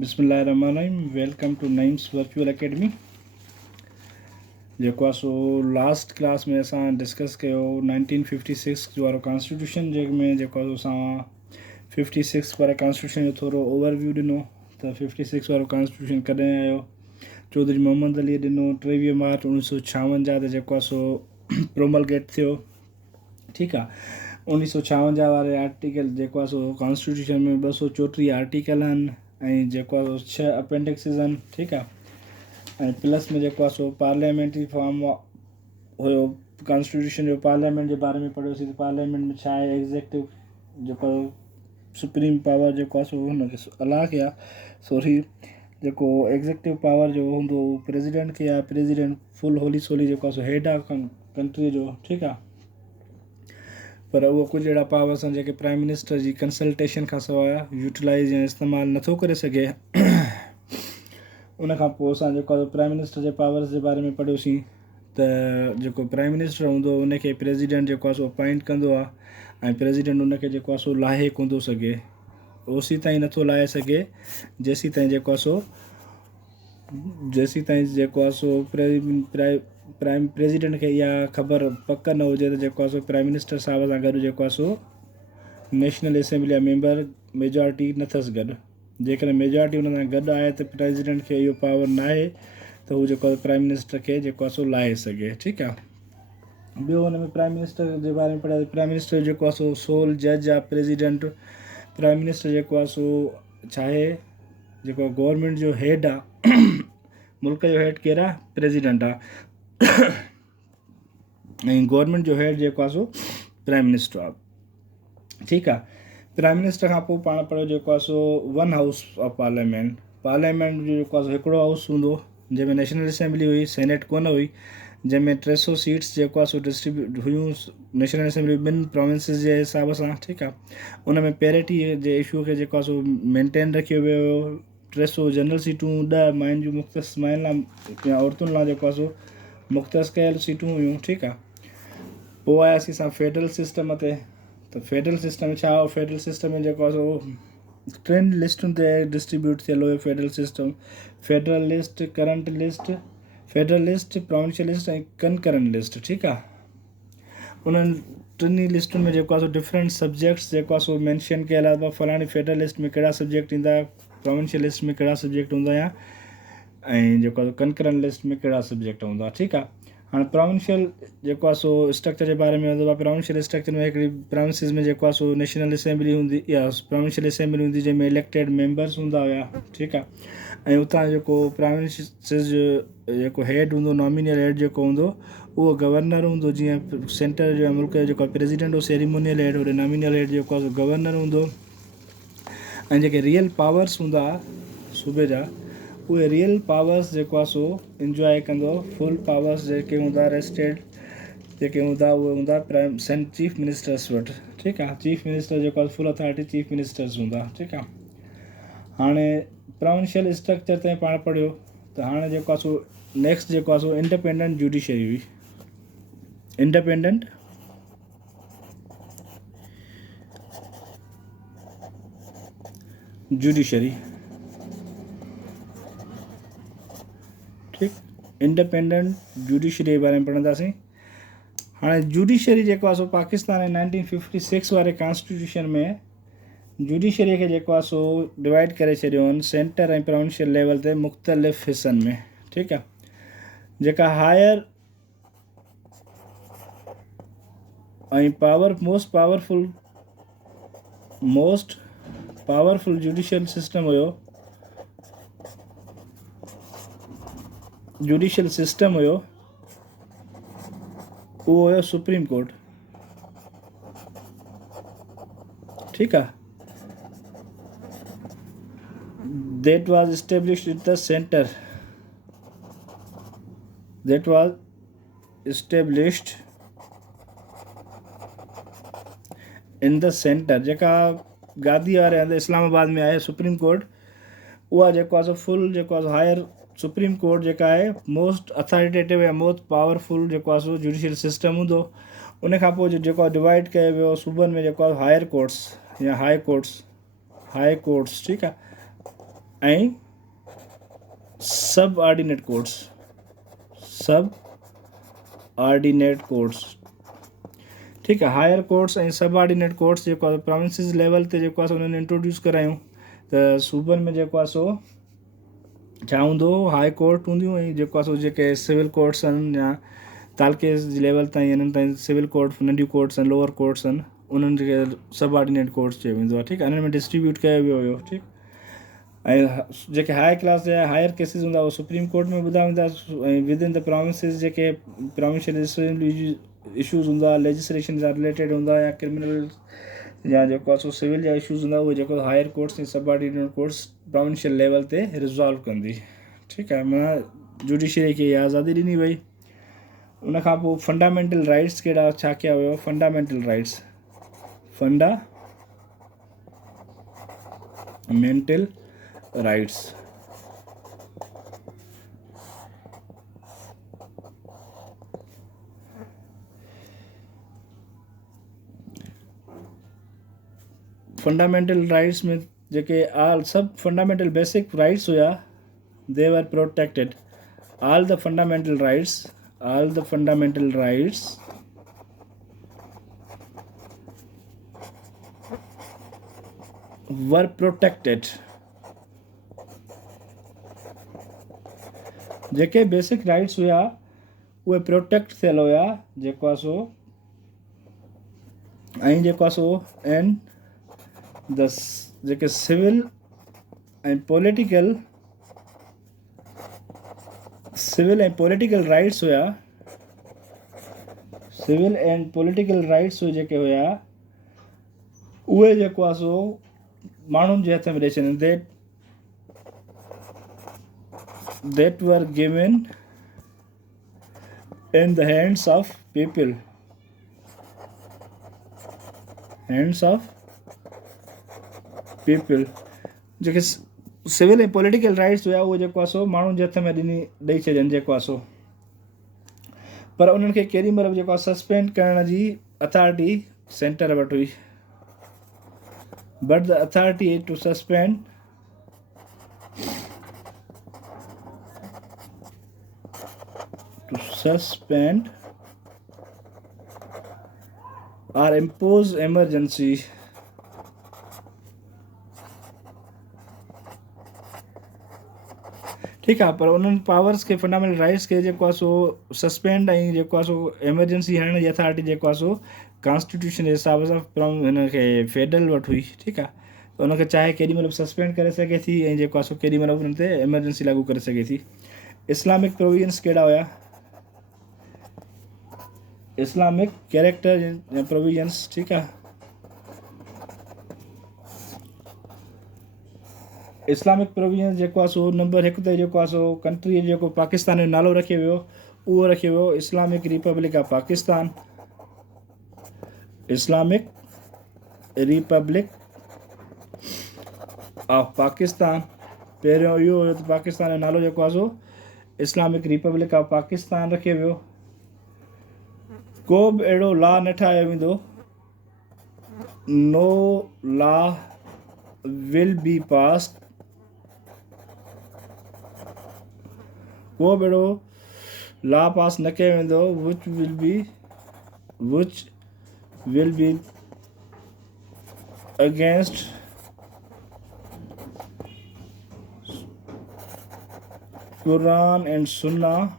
बिस्मिल्लाहिर्रहमानिर्रहीम। Welcome to Naeem's virtual academy. जेको आहे सो लास्ट क्लास में असां डिस्कस कयो 1956 जो वारो कॉन्स्टिट्यूशन, जंहिंमें जेको आहे असां 56 वारे कॉन्स्टिट्यूशन जो थोरो ओवरव्यू ॾिनो त 56 वारो कॉन्स्टिट्यूशन कॾहिं आयो। चौधरी मोहम्मद अली ॾिनो 23 मार्च 1956 ते जेको आहे सो प्रोमलगेट थियो। ठीकु आहे, 1956 वारे आर्टिकल जेको आहे सो कॉन्स्टिट्यूशन में 234 आर्टिकल आहिनि ऐं जेको आहे 6 अपेंडिक्सिस आहिनि। ठीकु आहे, ऐं प्लस में जेको आहे सो पार्लियामेंट्री फॉर्म हुयो कॉन्स्टिट्यूशन जो। पार्लियामेंट जे बारे में पढ़ियोसीं त पार्लियामेंट में छा आहे, एग्ज़ेक्टिव जेको सुप्रीम पावर जेको आहे सो हुनखे अलाह खे आहे, सॉरी जेको एग्ज़ेक्टिव पावर जो हूंदो उहो प्रेसिडेंट खे आहे। प्रेसिडेंट फुल होली सोली जेको आहे सो हेड आहे कंट्री जो। ठीकु आहे, पर उहो कुझु अहिड़ा पावर्स आहिनि जेके प्राइम मिनिस्टर जी कंसल्टेशन खां सवाइ यूटिलाइज़ या इस्तेमालु नथो करे सघे। उन खां पोइ असां जेको आहे प्राइम मिनिस्टर जे पावर्स जे बारे में पढ़ियोसीं त जेको प्राइम मिनिस्टर हूंदो उनखे प्रेसिडेंट जेको आहे सो अपॉइंट कंदो आहे ऐं प्रेसिडेंट उनखे जेको आहे सो लाहे कोन थो सघे। ओसी ताईं नथो लाहे सघे जेसीं ताईं जेको आहे सो प्राइम प्रेसिडेंट खे इहा ख़बर पक न हुजे त जेको आहे सो प्राइम मिनिस्टर साहिब सां गॾु जेको आहे सो नेशनल असेंबली जा मेंबर मेजॉरिटी न अथसि गॾु। जेकॾहिं मेजॉरिटी हुन सां गॾु आहे त प्रेसिडेंट खे इहो पावर न आहे त हू जेको आहे प्राइम मिनिस्टर खे जेको आहे सो लाहे सघे। ठीकु आहे, ॿियो हुन में प्राइम मिनिस्टर जे बारे में पढ़िया। प्राइम मिनिस्टर जेको आहे सो सोल जज आहे। प्रेसिडेंट प्राइम मिनिस्टर जेको आहे सो छा आहे, जेको गवर्नमेंट जो हेड आहे मुल्क जो हेड केरु आहे, प्रेसिडेंट आहे ऐं गवर्नमेंट जो हेड जेको आहे सो प्राइम मिनिस्टर आहे। ठीकु आहे, प्राइम मिनिस्टर खां पोइ पाण पढ़ियो जेको आहे so one house of parliament. Parliament जो जेको आहे सो हिकिड़ो हाउस हूंदो जंहिंमें नेशनल असेंबली हुई, सेनेट कोन हुई, जंहिंमें 300 सीट्स जेको आहे सो डिस्ट्रीब्यूट हुयूं नेशनल असेंबली ॿिनि प्रोविंसिस जे हिसाब सां। ठीकु आहे, उन में पैरिटी जे इशू खे जेको आहे सो मेंटेन रखियो वियो हुयो। 300 जनरल सीटूं, 10 माइन जूं मुख़्तस माइन लाइ या औरतुनि लाइ जेको आहे सो मुख़्तस कयल सीटूं हुयूं। ठीकु आहे, पोइ आयासीं असां फेडरल सिस्टम ते। त फेडरल सिस्टम छा हो, फेडरल सिस्टम में जेको आहे सो 3 लिस्टुनि ते डिस्ट्रीब्यूट थियल हुयो federal system. Federal list, current list, federal list, provincial list ऐं कनकरेंट लिस्ट। ठीकु आहे, उन्हनि 3 लिस्टुनि में जेको आहे सो डिफरेंट सब्जेक्ट्स जेको आहे सो मैंशन कयल आहे। फलाणी फेडरल लिस्ट में कहिड़ा सब्जेक्ट ईंदा, प्रोविंशियल लिस्ट में कहिड़ा सब्जेक्ट हूंदा या ऐं जेको आहे कनकरेंट लिस्ट में कहिड़ा सब्जेक्ट हूंदा। ठीकु आहे, हाणे प्रोविंशियल जेको आहे सो स्ट्रक्चर जे बारे में हूंदो आहे। प्रोविंशियल स्ट्रक्चर में हिकिड़ी प्रोविंसिस में जेको आहे सो नेशनल असेंबली हूंदी या प्रोविंशियल असेंबली हूंदी जंहिंमें इलेक्टेड मेंबर्स हूंदा हुया। ठीकु आहे, ऐं उतां जेको प्रोविंसिस जो जेको हेड हूंदो, नॉमिनल हेड जेको हूंदो उहो गवर्नर हूंदो। जीअं सेंटर जो मुल्क जो जेको प्रेसिडेंट हो सेरिमोनियल हेड, होॾे नॉमिनल हेड जेको आहे सो गवर्नर हूंदो। ऐं जेके रियल पावर्स हूंदा सूबे जा, उहे रियल पावर्स जेको आहे सो इंजॉय कंदो। फुल पावर्स जेके हूंदा रेस्टेड जेके हूंदा उहे हूंदा चीफ मिनिस्टर्स वटि। ठीकु आहे, चीफ मिनिस्टर जेको आहे फुल अथॉरिटी चीफ मिनिस्टर्स हूंदा। ठीकु आहे, हाणे प्रोविंशियल स्ट्रक्चर ते पाण पढ़ियो त हाणे जेको आहे सो नेक्स्ट जेको आहे सो इंडिपेंडेंट जुडिशरी हुई। Independent judiciary. ठीकु, इंडिपेंडेंट जुडिशरी जे बारे में पढ़ंदासीं। हाणे जुडिशरी जेको आहे सो पाकिस्तान ऐं 1956 वारे कॉन्स्टिट्यूशन में जुडिशरीअ खे जेको आहे सो डिवाइड करे छॾियो आहिनि सेंटर ऐं प्रोविंशियल लेवल ते मुख़्तलिफ़ हिसनि में। ठीकु आहे, जेका हायर ऐं मोस्ट पावरफुल जुडिशियल सिस्टम हुयो उहो हुयो सुप्रीम कोर्ट। ठीकु आहे, that was established in the center जेका गादी वारे हंधि इस्लामाबाद में आहे सुप्रीम कोर्ट, उहा जेको आहे सो फुल जेको आहे हायर सुप्रीम कोर्ट जेका आहे मोस्ट अथॉरिटेटिव या मोस्ट पावरफुल जेको आहे सो जुडिशियल सिस्टम हूंदो। उन खां पोइ जेको आहे डिवाइड कयो वियो सूबनि में जेको आहे हायर कोर्ट्स या हाई कोर्ट्स। ठीकु आहे, ऐं सब ऑर्डिनेट कोड्स, सब ऑर्डिनेट कोड्स, ठीकु आहे। हायर कोर्ट्स ऐं सब ऑर्डिनेट कोर्ट्स जेको आहे प्रोविंसिस लेवल ते जेको आहे सो उन्हनि इंट्रोड्यूस करायूं। त सूबनि में जेको आहे सो छा हूंदो, हाई कोर्ट हूंदियूं ऐं जेको आहे सो जेके सिविल कोर्ट्स आहिनि या तालके जी लेवल ताईं हिननि ताईं सिविल कोर्ट, नंढियूं कोर्ट्स आहिनि, लोअर कोर्ट्स आहिनि, उन्हनि खे सब ऑर्डिनेट कोर्ट्स चयो वेंदो आहे, ठीकु आहे। हिननि में डिस्ट्रीब्यूट कयो वियो हुयो, ठीकु। ऐं जेके हाई क्लास जा हायर केसिस हूंदा उहे सुप्रीम कोर्ट में ॿुधा वेंदा, ऐं विद इन द प्रोविंसिस जेके प्रोविंशियल इशूज़ हूंदा, लेजिस्लेशन सां रिलेटेड हूंदा या क्रिमिनल या जेको आहे सो सिविल जा इशूज़ हूंदा, उहे जेको हायर कोर्ट्स ऐं सब ऑर्डिनेट कोर्ट्स प्रोविंशियल लेवल ते रिज़ॉल्व कंदी, ठीकु आहे। माना जुडिशरी खे इहा आज़ादी ॾिनी वई। उनखां पोइ फंडामेंटल राइट्स कहिड़ा छा कया हुयो, fundamental rights, fundamental rights, fundamental rights में जेके आल सब फंडामेंटल बेसिक राइट्स हुया, दे वर protected. all the fundamental rights were protected। JK basic rights हुया उहे प्रोटेक्ट थियल हुया, जेको आहे सो ऐं जेको आहे सो एंड द जेके सिविल ऐं पॉलिटिकल राइट्स हुया, सिविल एंड पॉलिटिकल राइट्स जेके हुया उहे जेको आहे सो माण्हुनि जे हथ में ॾेई छॾनि, that were given in the hands of people, जेके सिविल ऐं पॉलिटिकल राइट्स हुया उहे जेको आहे सो माण्हुनि जे हथ में ॾेई छॾनि, जेको आहे सो। पर उन्हनि खे केॾी महिल जेको आहे सस्पेंड करण जी अथॉरिटी सेंटर वटि हुई, but the authority to suspend or impose emergency ठीकु आहे। पर उन्हनि पावर्स खे, फंडामेंटल राइट्स खे जेको आहे सो सस्पेंड ऐं जेको आहे सो एमरजेंसी हणण जी अथॉरिटी जेको आहे सो कॉन्स्टिट्यूशन जे हिसाब सां हिन खे फेडरल वटि हुई, ठीकु आहे। त उनखे चाहे केॾी महिल सस्पेंड करे सघे थी ऐं जेको आहे सो केॾी महिल उन्हनि ते एमरजेंसी लागू करे सघे थी। इस्लामिक प्रोविजन्स कहिड़ा हुया, इस्लामिक कैरेक्टर या प्रोविजन्स, ठीकु आहे। इस्लामिक प्रोविजन जेको आहे सो नंबर 1 ते जेको आहे सो कंट्री जेको पाकिस्तान जो नालो रखियो वियो, उहो रखियो वियो Islamic Republic of Pakistan, Islamic Republic of Pakistan. पहिरियों इहो हुयो त पाकिस्तान जो नालो जेको आहे सो इस्लामिक रिपब्लिक ऑफ पाकिस्तान रखियो वियो। को बि अहिड़ो लॉ न ठाहियो वेंदो, no law will be passed, को बि अहिड़ो लॉ पास न कयो वेंदो which will be against Quran एंड सुन्ना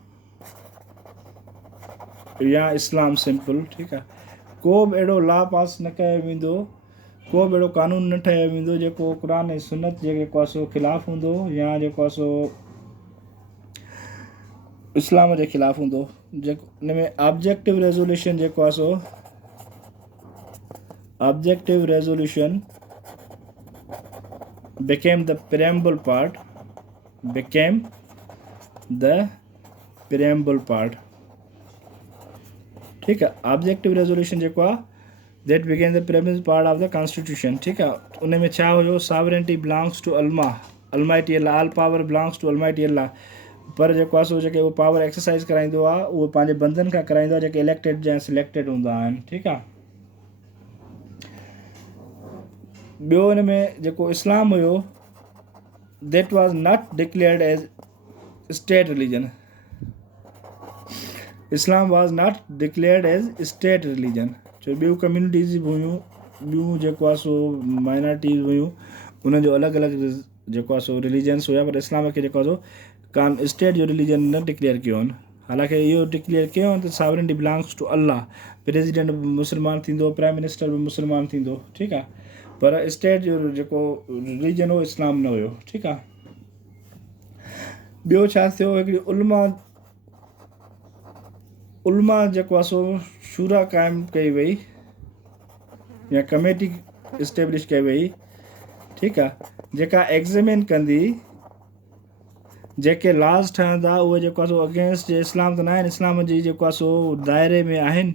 या इस्लाम सिंपल, ठीकु आहे। को बि अहिड़ो लॉ पास न कयो वेंदो, को बि अहिड़ो कानून न ठाहियो वेंदो जेको क़ुरान ऐं सुन्नत जेको आहे सो ख़िलाफ़ु हूंदो या जेको आहे सो इस्लाम जे ख़िलाफ़ु हूंदो। जेको हिन में ऑब्जेक्टिव रेज़ोल्यूशन जेको आहे सो objective resolution became the preamble part, ठीकु आहे। ऑब्जेक्टिव रेज़ोल्यूशन जेको आहे that became the preamble part of the constitution, ठीकु आहे। उन में छा हुयो, sovereignty belongs to Almighty Allah, all power belongs to Almighty Allah। पर जेको आहे सो जेके उहो पावर एक्सरसाइज़ कराईंदो आहे उहो पंहिंजे बंदनि खां कराईंदो आहे जेके इलेक्टेड या सिलेक्टेड हूंदा आहिनि, ठीकु आहे। ॿियो हिन में जेको इस्लाम हुयो that was not declared as state religion. Islam was not declared as state religion. जो ॿियूं कम्यूनिटीज़ हुयूं, ॿियूं जेको आहे सो माइनॉरिटीज़ हुयूं, उन्हनि जो अलॻि अलॻि जेको आहे सो रिलीजन्स हुया, पर इस्लाम खे जेको आहे सो कान स्टेट जो रिलीजन न डिक्लेयर कयो आहिनि. हालांकि इहो डिक्लेयर कयो आहे त sovereignty belongs to Allah. President बि मुस्लमान थींदो, प्राइम मिनिस्टर बि मुस्लमान थींदो, ठीकु आहे, पर स्टेट जो जेको रिलीजन हो इस्लाम न हुयो, ठीकु आहे. ॿियो छा थियो, हिकिड़ी उलमा जेको आहे सो शूरा क़ाइमु कई वई या कमेटी इस्टेब्लिश कई वई, ठीकु आहे, जेका एग्ज़ामिन कंदी जेके लॉज ठहंदा उहे जेको आहे सो अगेंस्ट जे इस्लाम त न आहिनि, इस्लाम जी जेको आहे सो दायरे में आहिनि,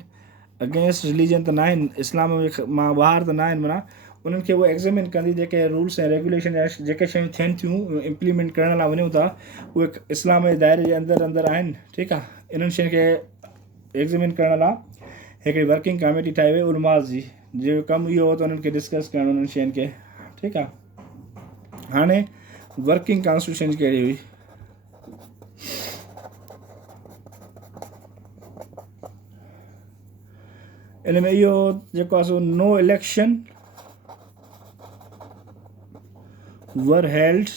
अगेंस्ट रिलीजन त न आहिनि, इस्लाम मां ॿाहिरि त न आहिनि, माना उन्हनि खे उहे एग्ज़ामिन कंदी. जेके रूल्स ऐं रेगुलेशन या जेके शयूं थियनि थियूं इम्प्लीमेंट करण लाइ वञूं था, उहे इस्लाम जे दायरे जे अंदरि आहिनि, ठीकु आहे. इन्हनि शयुनि खे एग्ज़ामिन करण लाइ हिकिड़ी वर्किंग कमेटी ठाही वई उलमास जी, जो कमु इहो हो त उन्हनि खे डिस्कस करणु उन्हनि शयुनि खे, ठीकु आहे. हाणे वर्किंग कॉन्स्टिट्यूशन कहिड़ी हुई, इन में इहो जेको आहे सो no election were held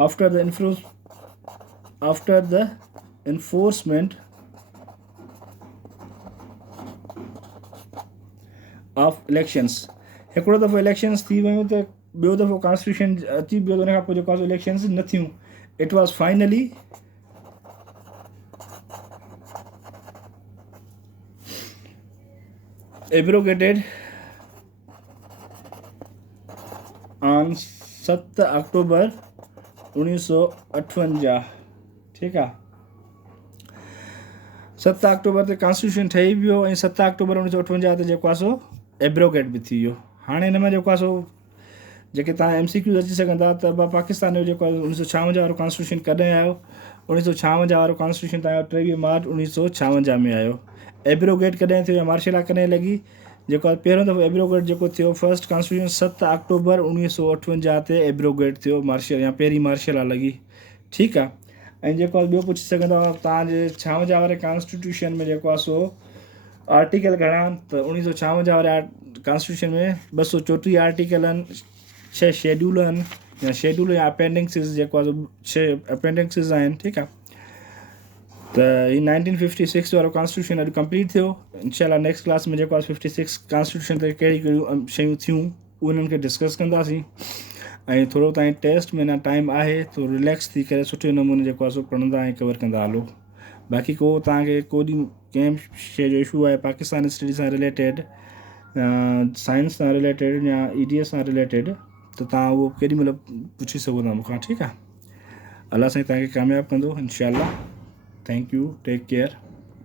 after the enforcement of elections. हिकिड़ो दफ़ो इलेक्शन्स थी वियूं त ॿियो दफ़ो कॉन्स्टिट्यूशन अची वियो, उन खां पोइ जेको आहे इलेक्शन्स न थियूं. It was finally abrogated on 7 अक्टूबर 1958, ठीकु आहे. 7 अक्टूबर ते कॉन्स्टिट्यूशन ठही वियो ऐं 7 अक्टूबर 1958 ते जेको आहे सो एब्रोगेट बि थी वियो. हाणे हिन में जेको आहे सो जेके तव्हां MCQ अची सघंदा त पाकिस्तान जो जेको आहे 1956 वारो कॉन्स्टिट्यूशन कॾहिं आयो, 1956 वारो कॉन्स्टिट्यूशन तव्हांजो 23 मार्च 1956 में आयो. एब्रोगेट कॾहिं थियो या मार्शल लॉ कॾहिं लॻी, जेको आहे पहिरियों दफ़ो एब्रोगेट जेको थियो फर्स्ट कॉन्स्टिट्यूशन 7 अक्टूबर 1958 ते एब्रोगेट थियो, मार्शल या पहिरीं मार्शल लॉ लॻी, ठीकु आहे. ऐं जेको आहे ॿियो पुछी सघंदा तव्हांजे 56 वारे कॉन्स्टिट्यूशन में जेको आहे सो आर्टिकल घणा आहिनि, त 1956 वारे कॉन्स्टिट्यूशन में 234 आर्टिकल आहिनि, 6 शेड्यूल आहिनि या शेड्यूल या अपेंडिक्सिस जेको आहे 6 अपेंडिक्सिस आहिनि, ठीकु आहे. त ही 1956 वारो कॉन्स्टिट्यूशन अॼु कंप्लीट थियो. इंशाल्लाह नेक्स्ट क्लास में जेको आहे 56 कॉन्स्टिट्यूशन ते कहिड़ी कहिड़ियूं शयूं थियूं उहे उन्हनि खे डिस्कस कंदासीं. ऐं थोरो तव्हांजी टेस्ट में न टाइम आहे त रिलैक्स थी करे सुठे नमूने जेको आहे सो पढ़ंदा ऐं कवर कंदा हलो. बाक़ी को तव्हांखे कंहिं शइ जो इशू आहे पाकिस्तान स्टडी सां रिलेटेड, साइंस सां रिलेटेड या EDS सां रिलेटेड, त तव्हां उहो केॾी महिल पुछी सघो था मूंखां, ठीकु आहे. अलाह साईं तव्हांखे कामयाबु कंदो इंशाल्लाह. Thank you, take care.